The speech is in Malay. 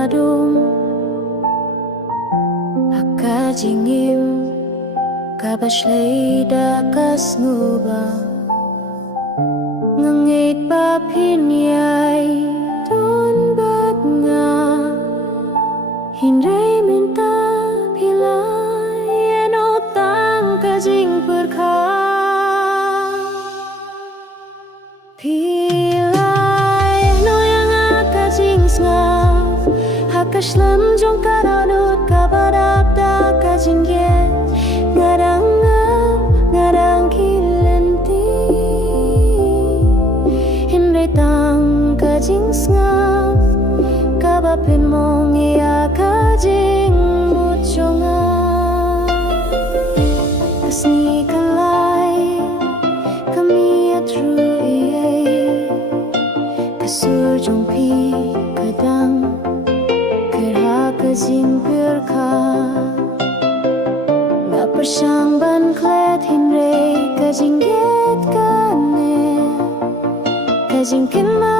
badum Hakajingim Kabaslay dakas ngubang Ngangit pa pinyay Don bat nga Hindray minta pilay Ano tang kajing berka Pilay no yang kajing ngaf Hakaslam jong karanut kabarap da kajing ye Ngarang ngap ngarang kilenti Hindray tang kajing ngaf Kabapin mong iya kajing muchonga Kasni kalay kami atru iyay Kasur jong pi kadang Kerha kajing pirka Nga persyang ban klet hinray kajing get kane Kajing kinma